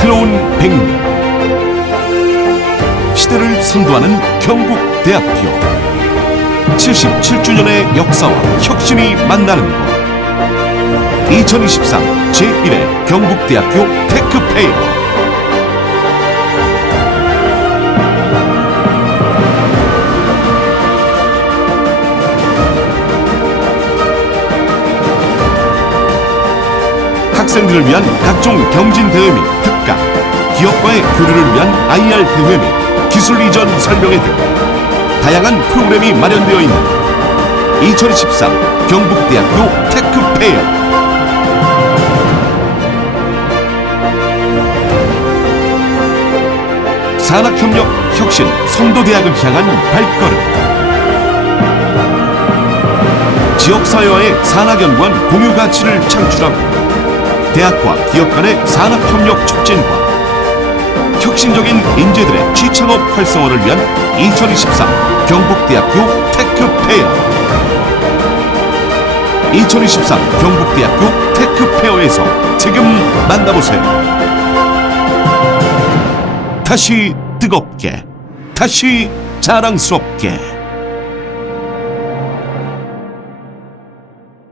새로운 100년 시대를 선도하는 경북대학교. 77주년의 역사와 혁신이 만나는 곳. 2023 제1회 경북대학교 테크페어 학생들을 위한 각종 경진 대회 및 기업과의 교류를 위한 IR 및 기술 이전 설명회 등 다양한 프로그램이 마련되어 있는 2023 경북대학교 테크페어. 산학협력 혁신 성도대학을 향한 발걸음. 지역사회와의 산학연구원 공유 가치를 창출하고 대학과 기업 간의 산학협력 촉진과 혁신적인 인재들의 취창업 활성화를 위한 2023 경북대학교 테크페어 2023 경북대학교 테크페어에서 지금 만나보세요. 다시 뜨겁게, 다시 자랑스럽게.